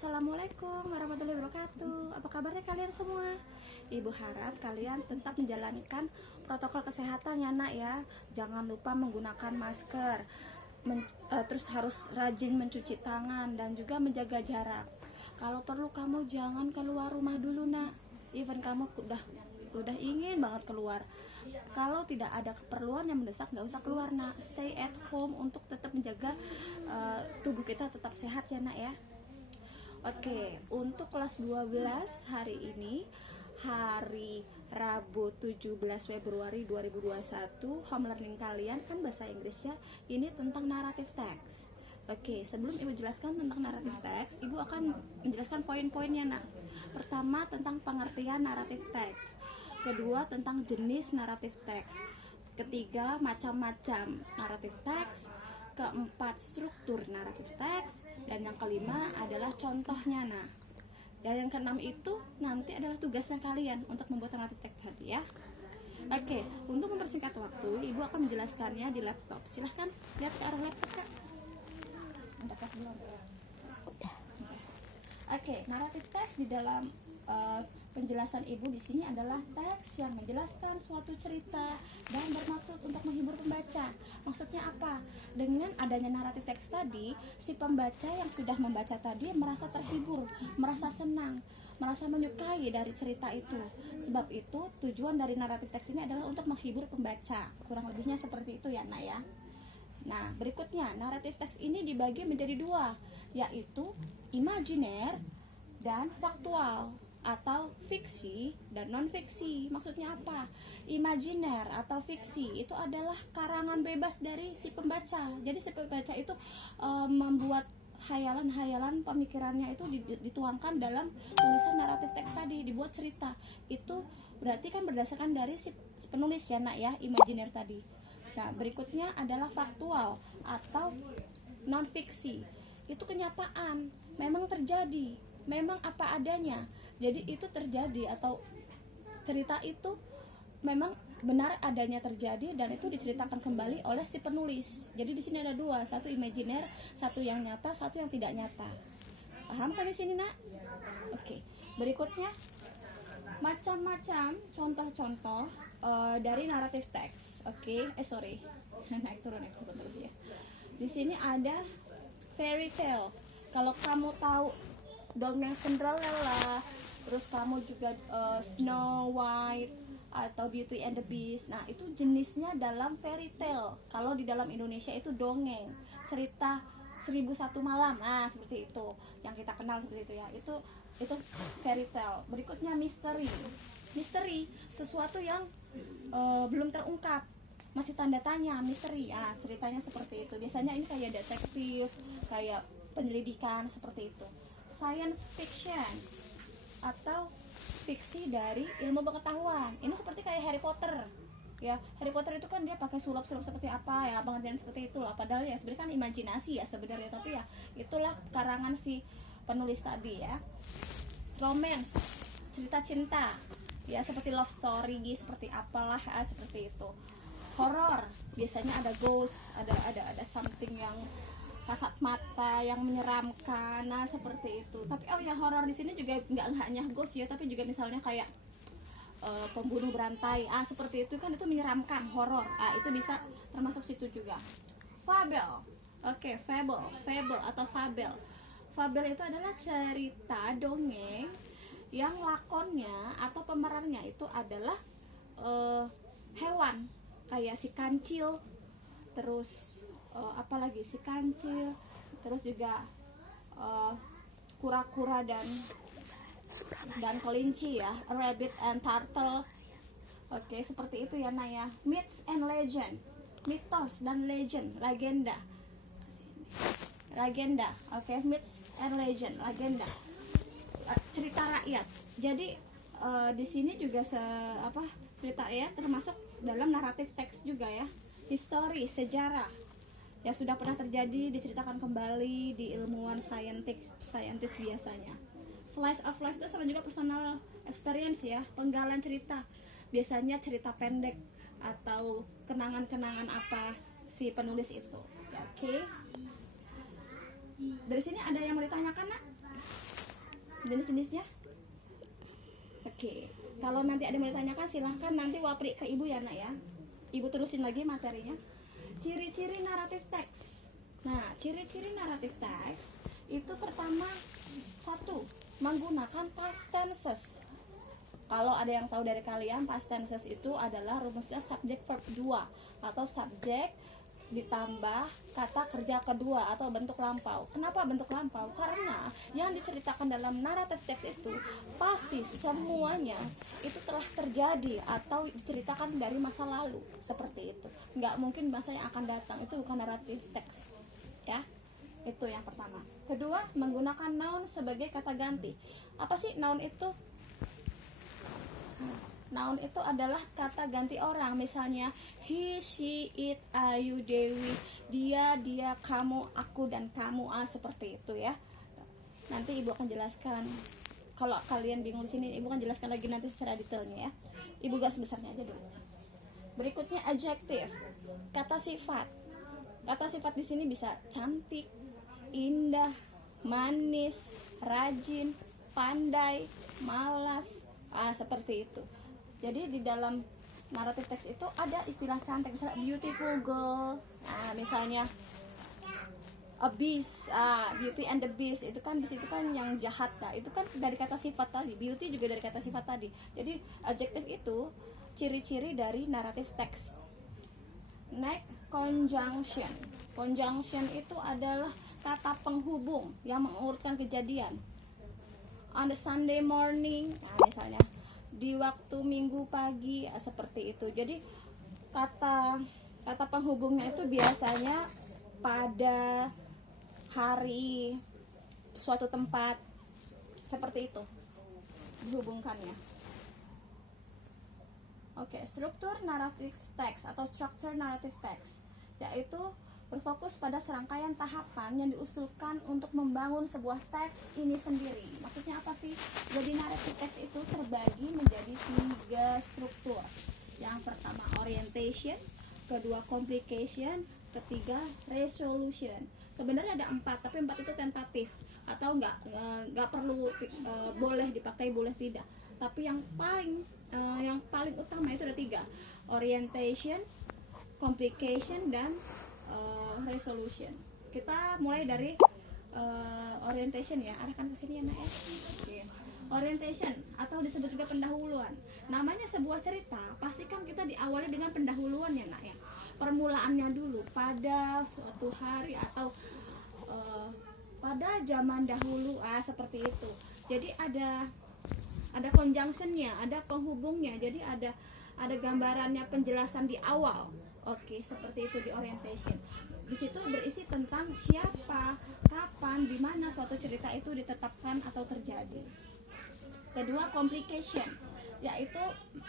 Assalamualaikum warahmatullahi wabarakatuh. Apa kabarnya kalian semua? Ibu harap kalian tetap menjalankan protokol kesehatan ya nak ya. Jangan lupa menggunakan masker, terus harus rajin mencuci tangan dan juga menjaga jarak. Kalau perlu kamu jangan keluar rumah dulu nak. Even kamu udah ingin banget keluar, kalau tidak ada keperluan yang mendesak nggak usah keluar nak. Stay at home untuk tetap menjaga tubuh kita tetap sehat ya nak ya. Oke, untuk kelas 12 hari ini, hari Rabu 17 Februari 2021, home learning kalian kan bahasa Inggrisnya ini tentang narrative text. Oke, sebelum Ibu jelaskan tentang narrative text, Ibu akan menjelaskan poin-poinnya nak. Pertama tentang pengertian narrative text, kedua tentang jenis narrative text, ketiga macam-macam narrative text, keempat struktur narrative text, dan yang kelima adalah contohnya nah. Dan yang keenam itu nanti adalah tugasnya kalian untuk membuat narrative text tadi ya. Oke, untuk mempersingkat waktu, Ibu akan menjelaskannya di laptop. Silahkan lihat ke arah laptop kak. Udah kelas belum? Oke, narrative text di dalam penjelasan Ibu di sini adalah teks yang menjelaskan suatu cerita dan bermaksud untuk menghibur pembaca. Maksudnya apa? Dengan adanya naratif teks tadi, si pembaca yang sudah membaca tadi merasa terhibur, merasa senang, merasa menyukai dari cerita itu. Sebab itu tujuan dari naratif teks ini adalah untuk menghibur pembaca. Kurang lebihnya seperti itu ya nak ya. Nah, berikutnya naratif teks ini dibagi menjadi dua, yaitu imajiner dan faktual, atau fiksi dan non-fiksi. Maksudnya apa? Imajiner atau fiksi itu adalah karangan bebas dari si pembaca. Jadi si pembaca itu membuat hayalan-hayalan pemikirannya itu dituangkan dalam tulisan naratif teks tadi, dibuat cerita. Itu berarti kan berdasarkan dari si penulis ya nak ya, imajiner tadi. Nah, berikutnya adalah faktual atau non-fiksi. Itu kenyataan, memang terjadi, memang apa adanya. Jadi itu terjadi atau cerita itu memang benar adanya terjadi dan itu diceritakan kembali oleh si penulis. Jadi di sini ada dua, satu imajiner, satu yang nyata, satu yang tidak nyata. Paham sampai sini nak? Oke. Berikutnya macam-macam contoh-contoh dari naratif teks. Oke, naik turun terus ya. Di sini ada fairy tale. Kalau kamu tahu dongeng Cinderella, terus kamu juga Snow White atau Beauty and the Beast. Nah, itu jenisnya dalam fairy tale. Kalau di dalam Indonesia itu dongeng, cerita 1001 malam. Nah, seperti itu. Yang kita kenal seperti itu ya. Itu fairy tale. Berikutnya misteri. Misteri, sesuatu yang belum terungkap, masih tanda tanya, misteri. Ah, ceritanya seperti itu. Biasanya ini kayak detektif, kayak penyelidikan seperti itu. Science fiction atau fiksi dari ilmu pengetahuan. Ini seperti kayak Harry Potter. Ya, Harry Potter itu kan dia pakai sulap-sulap seperti apa ya, pengertian seperti itulah. Padahal ya sebenarnya kan imajinasi ya sebenarnya, tapi ya itulah karangan si penulis tadi ya. Romance, cerita cinta. Ya, seperti love story, seperti apalah seperti itu. Horor, biasanya ada ghost, ada something yang kasat mata yang menyeramkan, nah seperti itu. Tapi horor di sini juga nggak hanya ghost ya, tapi juga misalnya kayak pembunuh berantai, seperti itu kan, itu menyeramkan, horor. Itu bisa termasuk situ juga. Fabel, fable atau fabel. Fabel itu adalah cerita dongeng yang lakonnya atau pemerannya itu adalah hewan, kayak si kancil, terus apalagi si kancil, terus juga kura-kura dan kelinci ya, rabbit and turtle. Oke, seperti itu ya Naya. Myths and legend, mitos dan legend, legenda. Myths and legend, legenda, cerita rakyat. Jadi di sini juga cerita rakyat termasuk dalam naratif teks juga ya. History, sejarah yang sudah pernah terjadi diceritakan kembali di ilmuwan saintis biasanya. Slice of life itu sama juga personal experience ya, penggalan cerita. Biasanya cerita pendek atau kenangan-kenangan apa si penulis itu. Ya, oke. Dari sini ada yang mau ditanyakan nak? jenis-jenisnya? Oke, kalau nanti ada yang mau ditanyakan silahkan nanti wapri ke ibu ya nak ya. Ibu terusin lagi materinya. Ciri-ciri naratif teks. Nah, ciri-ciri naratif teks itu pertama, satu, menggunakan past tenses. Kalau ada yang tahu dari kalian, past tenses itu adalah rumusnya subjek verb 2 atau subjek ditambah kata kerja kedua atau bentuk lampau. Kenapa bentuk lampau? Karena yang diceritakan dalam naratif teks itu pasti semuanya itu telah terjadi atau diceritakan dari masa lalu, seperti itu. Nggak mungkin masa yang akan datang, itu bukan naratif teks ya. Itu yang pertama. Kedua, menggunakan noun sebagai kata ganti. Apa sih noun itu? Noun itu adalah kata ganti orang. Misalnya he, she, it, ayu, dewi, dia, kamu, aku, dan kamu, seperti itu ya. Nanti ibu akan jelaskan. Kalau kalian bingung di sini, ibu akan jelaskan lagi nanti secara detailnya ya. Ibu gas besarnya aja dulu. Berikutnya adjektif, kata sifat. Kata sifat di sini bisa cantik, indah, manis, rajin, pandai, malas, seperti itu. Jadi di dalam naratif teks itu ada istilah cantik, misalnya beautiful girl, misalnya a beast, Beauty and the Beast, itu kan beast itu kan yang jahat, itu kan dari kata sifat tadi. Beauty juga dari kata sifat tadi. Jadi adjektif itu ciri-ciri dari naratif teks. Next, conjunction. Conjunction itu adalah kata penghubung yang mengurutkan kejadian. On the Sunday morning, misalnya di waktu minggu pagi, seperti itu. Jadi kata penghubungnya itu biasanya pada hari, suatu tempat, seperti itu dihubungkannya. Oke, struktur naratif teks atau structure naratif teks yaitu berfokus pada serangkaian tahapan yang diusulkan untuk membangun sebuah teks ini sendiri. Maksudnya apa sih? Jadi naratif teks itu terbagi menjadi 3 struktur. Yang pertama orientation, kedua complication, ketiga resolution. Sebenarnya ada 4, tapi 4 itu tentatif atau nggak perlu, boleh dipakai, boleh tidak. Tapi yang paling utama itu ada 3, orientation, complication, dan resolution. Kita mulai dari orientation ya. Arahkan ke sini ya nak ya. Okay. Orientation atau disebut juga pendahuluan. Namanya sebuah cerita, pastikan kita diawali dengan pendahuluan ya nak ya. Permulaannya dulu pada suatu hari atau pada zaman dahulu, seperti itu. Jadi ada conjunctionnya, ada penghubungnya. Jadi ada gambarannya, penjelasan di awal. Oke, seperti itu di orientation. Di situ berisi tentang siapa, kapan, di mana suatu cerita itu ditetapkan atau terjadi. Kedua, complication, yaitu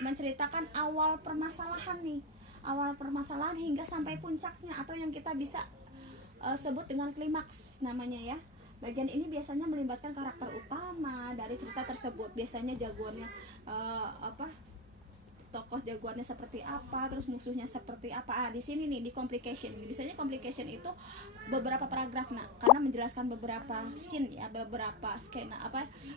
menceritakan awal permasalahan nih. Awal permasalahan hingga sampai puncaknya atau yang kita bisa sebut dengan klimaks namanya ya. Bagian ini biasanya melibatkan karakter utama dari cerita tersebut. Biasanya jagoannya tokoh jagoannya seperti apa, terus musuhnya seperti apa. Di sini nih di complication. Biasanya complication itu beberapa paragraf karena menjelaskan beberapa scene ya, beberapa skena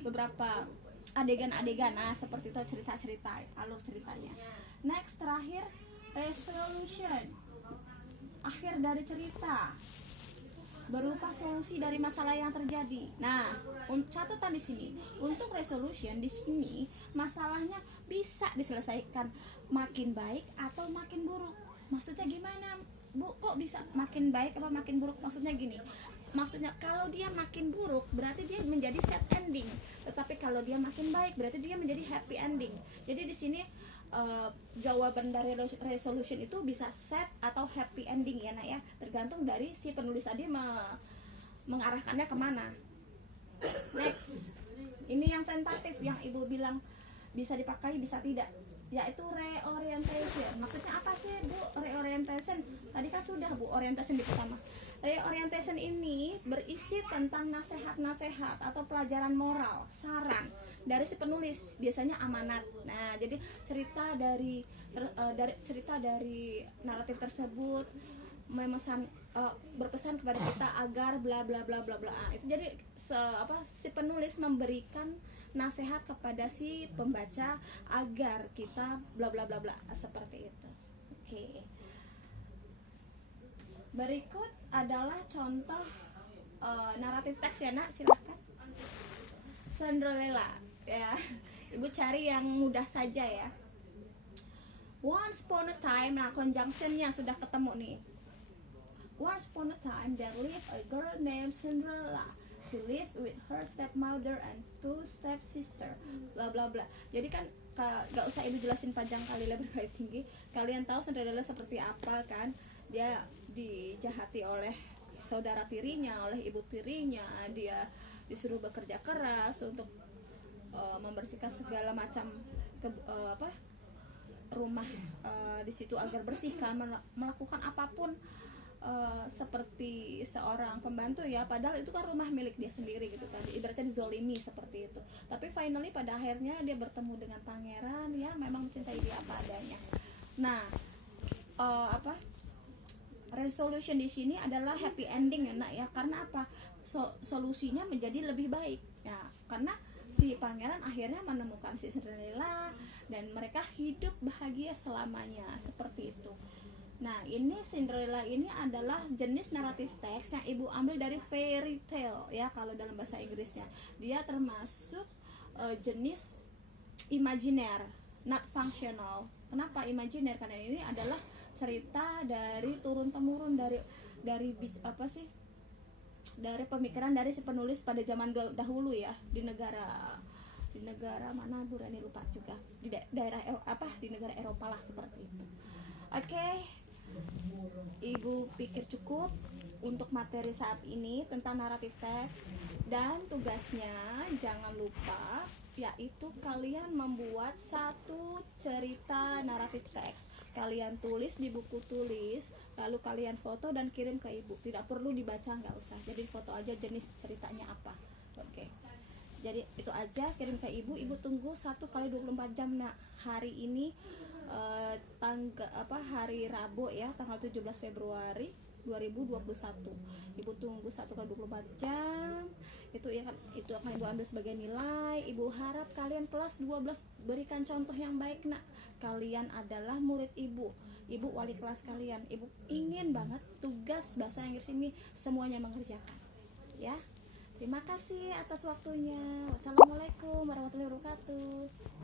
beberapa adegan-adegan. Seperti itu cerita-cerita, alur ceritanya. Next, terakhir resolution. Akhir dari cerita berupa solusi dari masalah yang terjadi. Nah, catatan di sini untuk resolution di sini masalahnya bisa diselesaikan makin baik atau makin buruk. Maksudnya gimana, Bu? Kok bisa makin baik apa makin buruk? Maksudnya gini. Maksudnya kalau dia makin buruk berarti dia menjadi sad ending. Tetapi kalau dia makin baik berarti dia menjadi happy ending. Jadi di sini jawaban dari resolution itu bisa sad atau happy ending ya nak ya, tergantung dari si penulis tadi mengarahkannya kemana. Next, ini yang tentatif yang ibu bilang bisa dipakai bisa tidak, yaitu reorientation. Maksudnya apa sih Bu reorientation? Tadi kan sudah Bu orientation di pertama. Reorientation ini berisi tentang nasihat-nasihat atau pelajaran moral, saran dari si penulis, biasanya amanat. Nah, jadi cerita dari naratif tersebut memesan berpesan kepada kita agar bla bla bla bla bla. Itu jadi si penulis memberikan nasihat kepada si pembaca agar kita bla bla bla bla seperti itu. Oke. Berikut adalah contoh naratif teks ya nak, silahkan. Cinderella ya. Ibu cari yang mudah saja ya. Once upon a time, nah conjunctionnya sudah ketemu nih. Once upon a time there lived a girl named Cinderella. She lived with her stepmother and 2 stepsister. Bla bla bla. Jadi kan gak usah ibu jelasin panjang kali lebar kali tinggi. Kalian tahu Cinderella seperti apa kan? Dia dijahati oleh saudara tirinya, oleh ibu tirinya. Dia disuruh bekerja keras untuk membersihkan segala macam rumah di situ agar bersih kan, melakukan apapun seperti seorang pembantu ya, padahal itu kan rumah milik dia sendiri gitu kan, ibaratnya dizolimi seperti itu. Tapi finally pada akhirnya dia bertemu dengan pangeran ya, memang mencintai dia apa adanya. Nah resolution di sini adalah happy ending ya nak ya, karena apa? Solusinya menjadi lebih baik ya, karena si pangeran akhirnya menemukan si Cinderella dan mereka hidup bahagia selamanya seperti itu. Nah ini Cinderella ini adalah jenis naratif teks yang ibu ambil dari fairy tale ya, kalau dalam bahasa Inggrisnya. Dia termasuk jenis imajiner, not functional. Kenapa imajiner? Karena ini adalah cerita dari turun temurun dari dari pemikiran dari si penulis pada zaman dahulu ya, di negara mana Bu Rani lupa juga, di daerah di negara Eropa lah seperti itu. Oke. Ibu pikir cukup untuk materi saat ini tentang naratif teks, dan tugasnya jangan lupa yaitu kalian membuat satu cerita naratif teks. Kalian tulis di buku tulis, lalu kalian foto dan kirim ke ibu. Tidak perlu dibaca, nggak usah, jadi foto aja jenis ceritanya apa. Oke. Jadi itu aja, kirim ke ibu. Ibu tunggu 1x24 jam. Nah hari ini hari Rabu ya, tanggal 17 Februari 2021. Ibu tunggu 1x24 jam. Itu akan ibu ambil sebagai nilai. Ibu harap kalian kelas 12 berikan contoh yang baik nak. Kalian adalah murid ibu. Ibu wali kelas kalian. Ibu ingin banget tugas bahasa Inggris ini semuanya mengerjakan. Ya. Terima kasih atas waktunya. Wassalamualaikum warahmatullahi wabarakatuh.